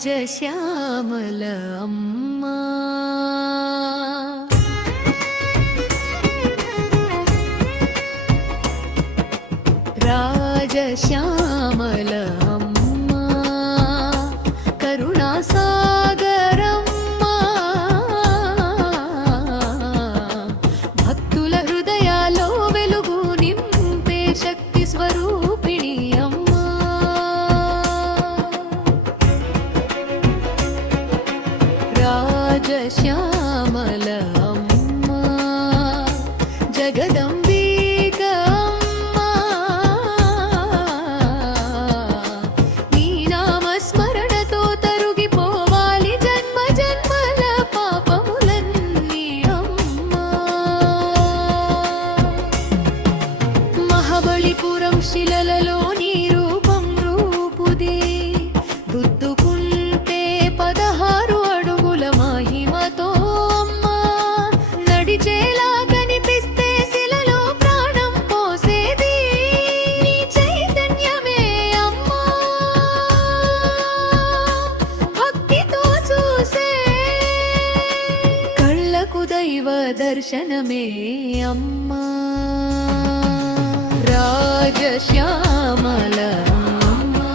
రాజశ్యామల అమ్మా రాజశ్యామల అమ్మా కరుణా సాగరమ్మా భక్తుల హృదయాల్లో వెలుగు నింపే శక్తి స్వరూపిణి అమ్మా రాజశ్యామల అమ్మా జగదంబిక అమ్మా నీ నామస్మరణతో తరుగిపోవాలి జన్మ జన్మల పాపములన్నీ అమ్మా మహాబలిపురం శిలలలో నీ రూపం రూపుదే దుద్దుకుంటే 16 అడుగుల మహిమతో అమ్మా నడిచేలా కనిపిస్తే శిలలో ప్రాణం పోసేది నీ చైతన్యమే అమ్మా భక్తితో చూసే కళ్ళకు దైవ దర్శనమే అమ్మా రాజశ్యామల అమ్మా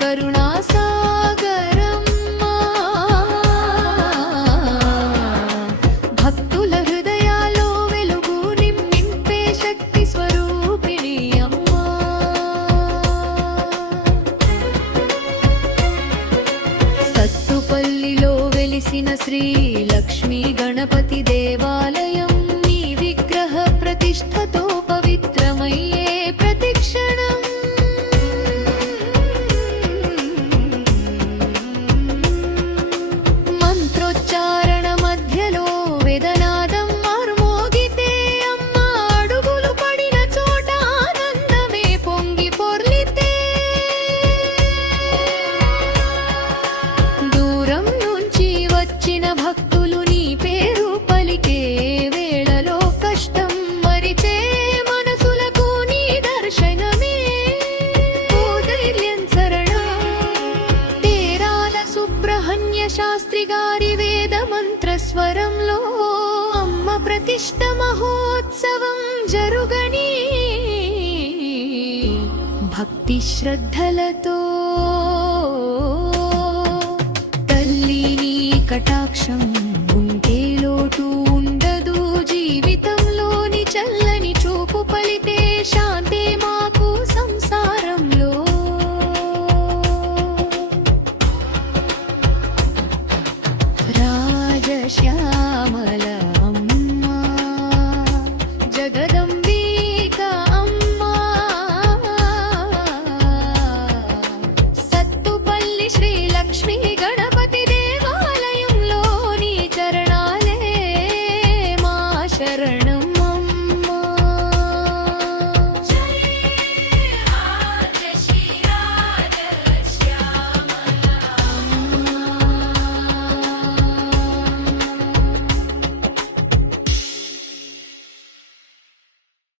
కరుణా సాగరమ్మా భక్తుల హృదయాల్లో వెలుగు నింపే శక్తి స్వరూపిణి అమ్మా సత్తుపల్లిలో వెలిసిన శ్రీ లక్ష్మీ గణపతి దేవాలయం నీ విగ్రహ ప్రతిష్ఠతో పవిత్రమయ్యే ప్రతిక్షణం మంత్రోచ్చారణ మధ్యలో వేదనాదం మార్మోగితే అమ్మా అడుగులు పడిన చోట ఆనందమే పొంగి పొర్లితే దూరం నుంచి వచ్చిన భక్తులు నీ పేరు పలికే వేళలో కష్టం మరిచే మనసులకు నీ దర్శనమే ఓ ధైర్యం శరణం తేరాల సుబ్రహ్మణ్య శాస్త్రి గారి వేద మంత్ర స్వరంలో అమ్మ ప్రతిష్ఠ మహోత్సవం జరుగని భక్తి శ్రద్ధలతో